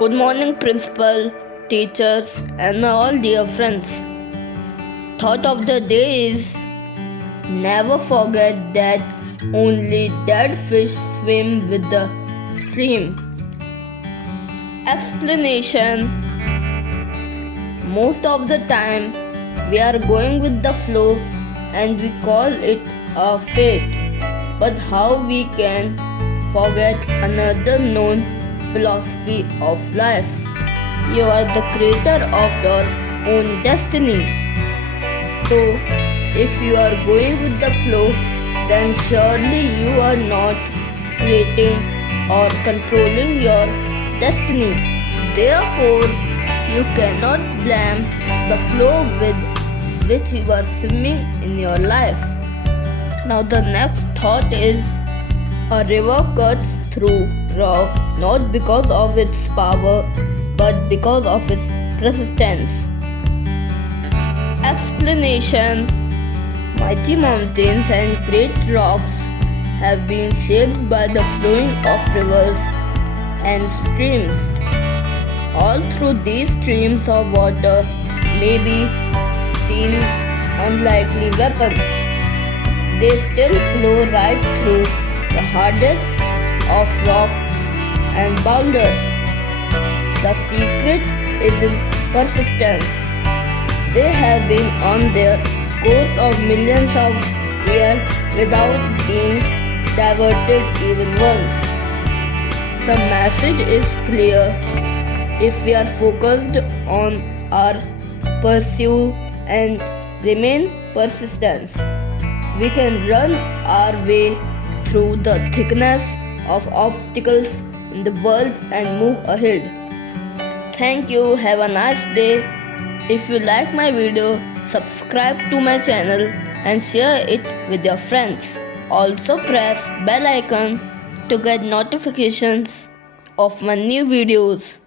Good morning, principal, teachers, and my all dear friends. Thought of the day is never forget that only dead fish swim with the stream. Explanation. Most of the time, we are going with the flow and we call it a fate. But how we can forget another known philosophy of life? You are the creator of your own destiny. So, if you are going with the flow, then surely you are not creating or controlling your destiny. Therefore, you cannot blame the flow with which you are swimming in your life. Now, the next thought is a river cuts through rock not because of its power but because of its persistence. Explanation. Mighty mountains and great rocks have been shaped by the flowing of rivers and streams. All through these streams of water may be seen unlikely weapons. They still flow right through the hardest of rocks and boulders. The secret is in persistence. They have been on their course of millions of years without being diverted even once. The message is clear. If we are focused on our pursuit and remain persistent, we can run our way through the thickness of obstacles in the world and move ahead. Thank you. Have a nice day. If you like my video, subscribe to my channel and share it with your friends. Also press bell icon to get notifications of my new videos.